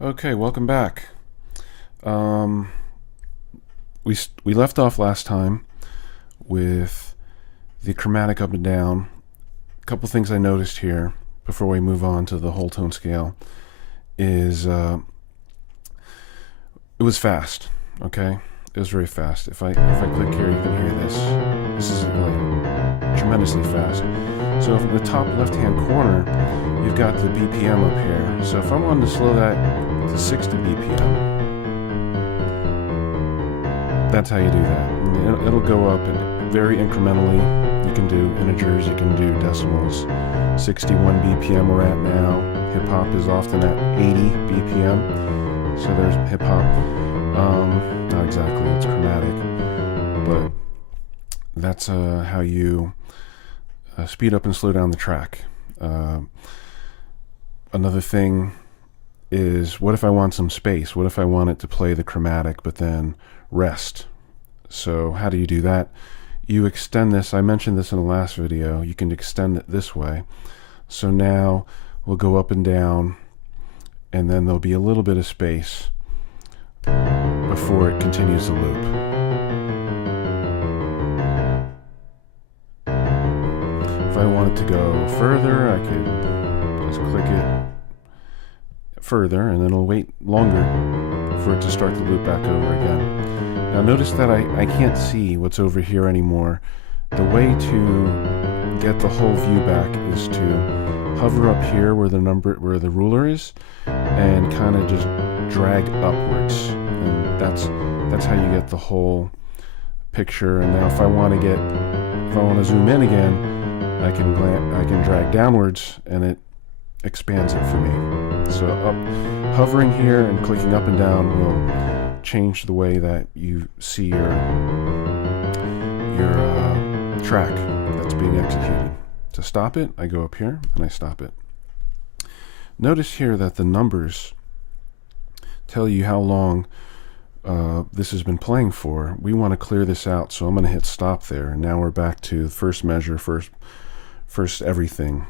Okay, welcome back. We left off last time with the chromatic up and down. A couple things I noticed here before we move on to the whole tone scale is it was fast. Okay, it was very fast. If I click here, you can hear this. This is like tremendously fast. So from the top left-hand corner, you've got the BPM up here. So if I wanted to slow that to 60 BPM, that's how you do that. And it'll go up and very incrementally. You can do integers, you can do decimals. 61 BPM we're at now. Hip hop is often at 80 BPM. So there's hip hop. Not exactly, it's chromatic, but that's how you speed up and slow down the track. Another thing is, what if I want some space? What if I want it to play the chromatic but then rest? So how do you do that? You extend this. I mentioned this in the last video. You can extend it this way. So now we'll go up and down, and then there'll be a little bit of space before it continues the loop. If I want it to go further, I could just click it further, and then it'll wait longer for it to start the loop back over again. Now notice that I can't see what's over here anymore. The way to get the whole view back is to hover up here where the ruler is, and kind of just drag upwards, and that's how you get the whole picture. And now if I want to zoom in again, I can drag downwards, and it expands it for me. So hovering here and clicking up and down will change the way that you see your track that's being executed. To stop it, I go up here and I stop it. Notice here that the numbers tell you how long this has been playing for. We want to clear this out, so I'm going to hit stop there. And now we're back to the first measure, first everything.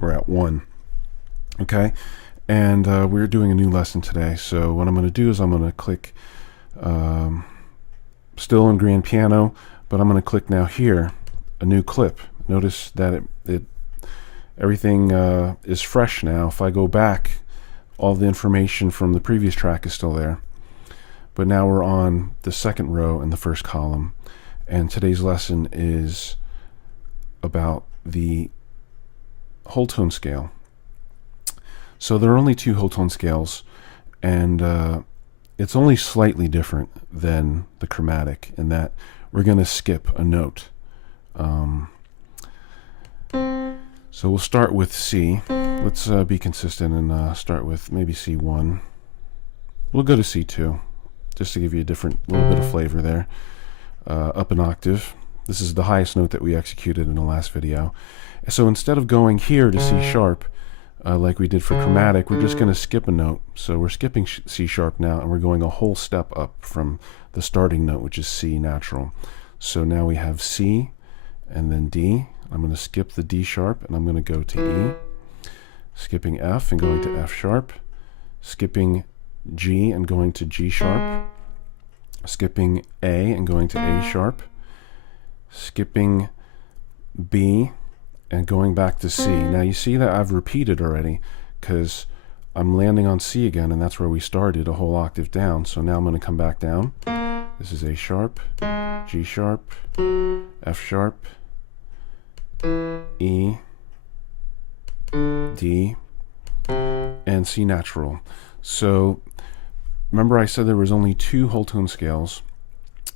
We're at 1. Okay, and we're doing a new lesson today. So what I'm going to do is I'm going to click still in grand piano, but I'm going to click now here, a new clip. Notice that everything is fresh now. If I go back, all the information from the previous track is still there. But now we're on the second row in the first column, and today's lesson is about the whole tone scale. So there are only 2 whole tone scales, and it's only slightly different than the chromatic in that we're going to skip a note. So we'll start with C. Let's be consistent and start with maybe C1. We'll go to C2, just to give you a little bit of flavor there. Up an octave. This is the highest note that we executed in the last video. So instead of going here to C sharp, like we did for chromatic, we're just going to skip a note. So we're skipping C sharp now, and we're going a whole step up from the starting note, which is C natural. So now we have C and then D. I'm going to skip the D sharp, and I'm going to go to E. Skipping F and going to F sharp. Skipping G and going to G sharp. Skipping A and going to A sharp. Skipping B and going back to C. Now you see that I've repeated already because I'm landing on C again, and that's where we started, a whole octave down. So now I'm going to come back down. This is A sharp, G sharp, F sharp, E, D, and C natural. So remember I said there was only 2 whole tone scales.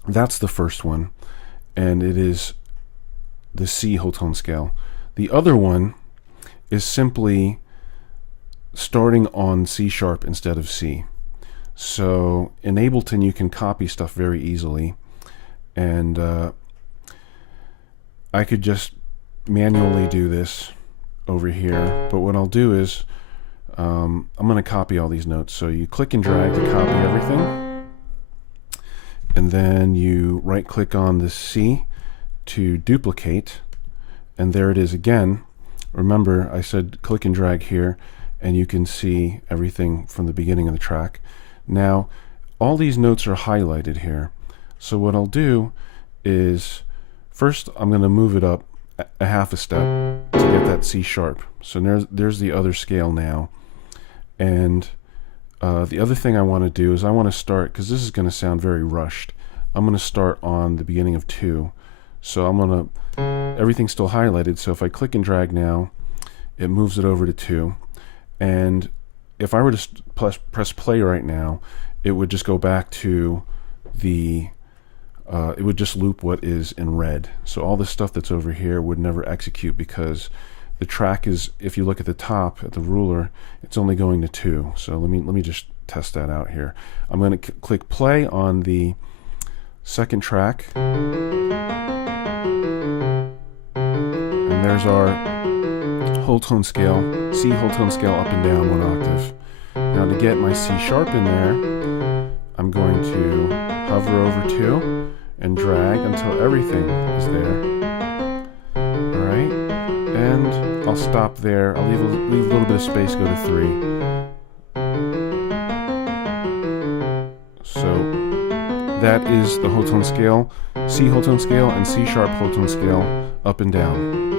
That's the first one, and it is the C whole tone scale. The other one is simply starting on C sharp instead of C. So in Ableton you can copy stuff very easily, and I could just manually do this over here, but what I'll do is I'm going to copy all these notes. So you click and drag to copy everything, and then you right click on the C to duplicate, and there it is again. Remember I said click and drag here, and you can see everything from the beginning of the track. Now, all these notes are highlighted here. So what I'll do is, first I'm going to move it up a half a step to get that C sharp. So there's the other scale now. And the other thing I want to do is I want to start, because this is going to sound very rushed, I'm going to start on the beginning of 2. So I'm going to, everything's still highlighted, so if I click and drag now, it moves it over to 2. And if I were to press play right now, it would just go back to the, it would just loop what is in red. So all this stuff that's over here would never execute, because the track is, if you look at the top, at the ruler, it's only going to 2. So let me just test that out here. I'm going to click play on the second track. And there's our whole tone scale, C whole tone scale up and down 1 octave. Now to get my C sharp in there, I'm going to hover over 2 and drag until everything is there. Alright, and I'll stop there. I'll leave a little bit of space, go to 3. So that is the whole tone scale, C whole tone scale and C sharp whole tone scale up and down.